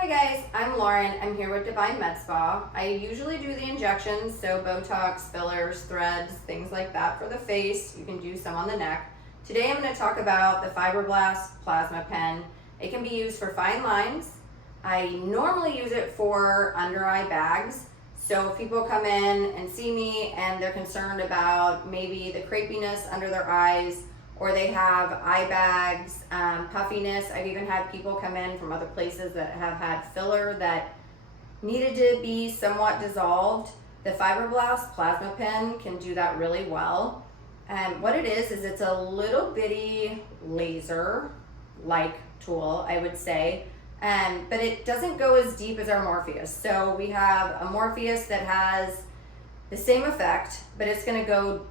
Hi guys, I'm Lauren. I'm here with Divine Med Spa. I usually do the injections, so Botox, fillers, threads, things like that for the face. You can do some on the neck. Today I'm going to talk about the Fibroblast Plasma Pen. It can be used for fine lines. I normally use it for under eye bags. So if people come in and see me and they're concerned about maybe the crepiness under their eyes, or they have eye bags, puffiness. I've even had people come in from other places that have had filler that needed to be somewhat dissolved. The Fibroblast Plasma Pen can do that really well. What it is it's a little bitty laser-like tool, I would say. But it doesn't go as deep as our Morpheus. So we have a Morpheus that has the same effect, but it's gonna go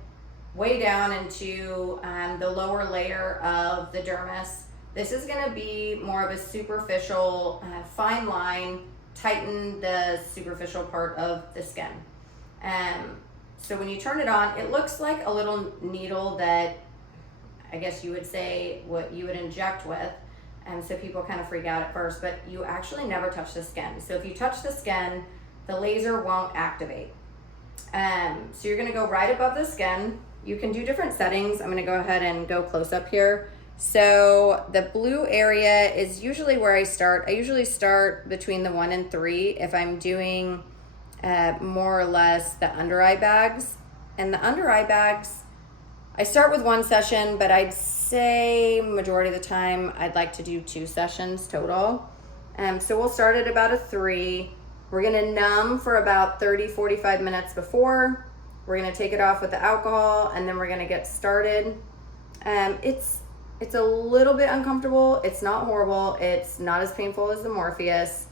way down into the lower layer of the dermis. This is gonna be more of a superficial, fine line, tighten the superficial part of the skin. So when you turn it on, it looks like a little needle that I guess you would say what you would inject with. So people kind of freak out at first, but you actually never touch the skin. So if you touch the skin, the laser won't activate. So you're gonna go right above the skin. You can do different settings. I'm gonna go ahead and go close up here. So the blue area is usually where I start. I usually start between the 1 and 3 if I'm doing more or less the under eye bags. And the under eye bags, I start with 1 session, but I'd say majority of the time I'd like to do 2 sessions total. So we'll start at about a 3. We're gonna numb for about 30-45 minutes before. We're gonna take it off with the alcohol, and then we're gonna get started. It's a little bit uncomfortable. It's not horrible. It's not as painful as the Morpheus.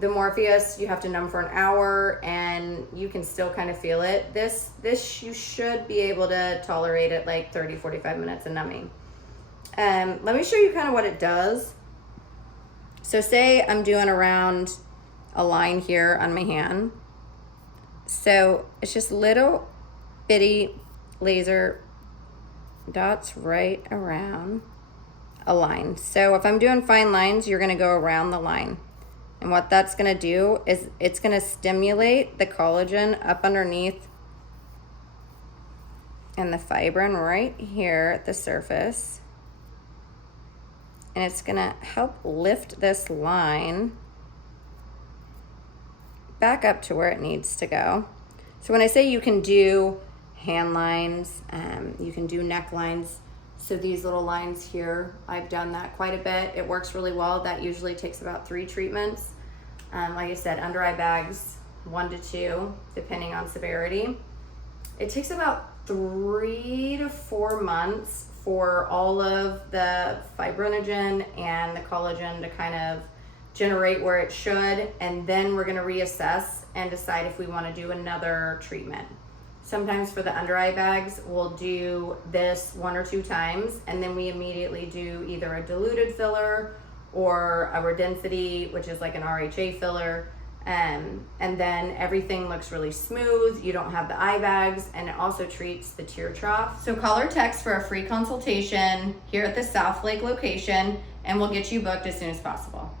The Morpheus, you have to numb for an hour, and you can still kind of feel it. This you should be able to tolerate it like 30-45 minutes of numbing. Let me show you kind of what it does. So say I'm doing around a line here on my hand. So it's just little bitty laser dots right around a line. So if I'm doing fine lines, you're gonna go around the line. And what that's gonna do is it's gonna stimulate the collagen up underneath and the fibrin right here at the surface. And it's gonna help lift this line back up to where it needs to go. So when I say you can do hand lines, you can do neck lines. So these little lines here, I've done that quite a bit. It works really well. That usually takes about 3 treatments. Like I said, under eye bags, 1 to 2, depending on severity. It takes about 3 to 4 months for all of the fibrinogen and the collagen to kind of generate where it should, and then we're gonna reassess and decide if we wanna do another treatment. Sometimes for the under eye bags, we'll do this 1 or 2 times, and then we immediately do either a diluted filler or a Redensity, which is like an RHA filler, and then everything looks really smooth. You don't have the eye bags, and it also treats the tear trough. So call or text for a free consultation here at the South Lake location, and we'll get you booked as soon as possible.